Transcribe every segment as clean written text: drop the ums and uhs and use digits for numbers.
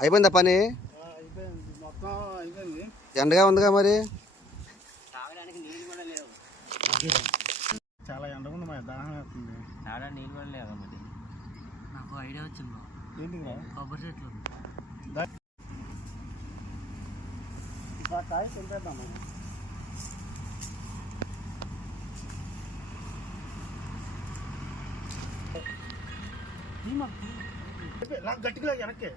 అయిపోయిందా పని? ఎండగా ఉందిగా మరి. చాలా ఎండగా ఉంది, మరి దాహం వేస్తుంది. నీళ్ళు కూడా లేవు. మరి నాకు ఐడియా వచ్చింది. ఏంటి కొబ్బరి చెట్లు కాయ తింపేద్దామా? గట్టిగా వెనక్కి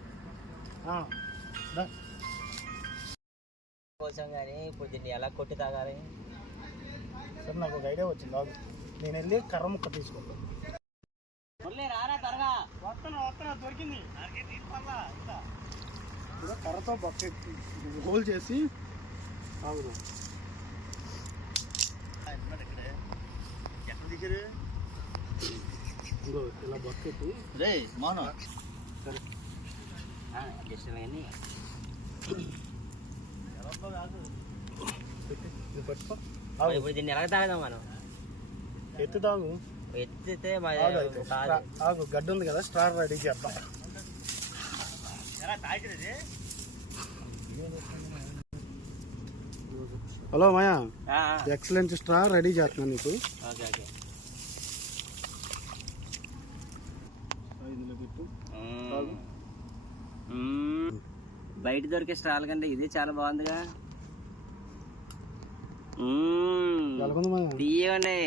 కోసం కానీ ఇప్పుడు దీన్ని ఎలా కొట్టి తాగాలి? సరే, నాకు ఒక ఐడియా వచ్చింది. నేను వెళ్ళి కర్ర ముక్క తీసుకుంటాను. వస్తున్నా దొరికింది. ఇప్పుడు కర్రతో బకెట్ హోల్ చేసి తాగుదాం. ఎక్కడ దిగారు? ఇలా బకెట్ రే మౌన సరే ఇప్పుడు దీన్ని ఎలా తాగదాం మనం? ఎత్తు తాగు. ఎత్తితే ఆగు, గడ్డ ఉంది కదా, స్టార్ రెడీ చేద్దాం. హలో మాయా, ఎక్సలెంట్ స్టార్ రెడీ చేస్తున్నాను నీకు. బయట దొరికే స్టాల్ కంటే ఇది చాలా బాగుందిగా. తీయండి.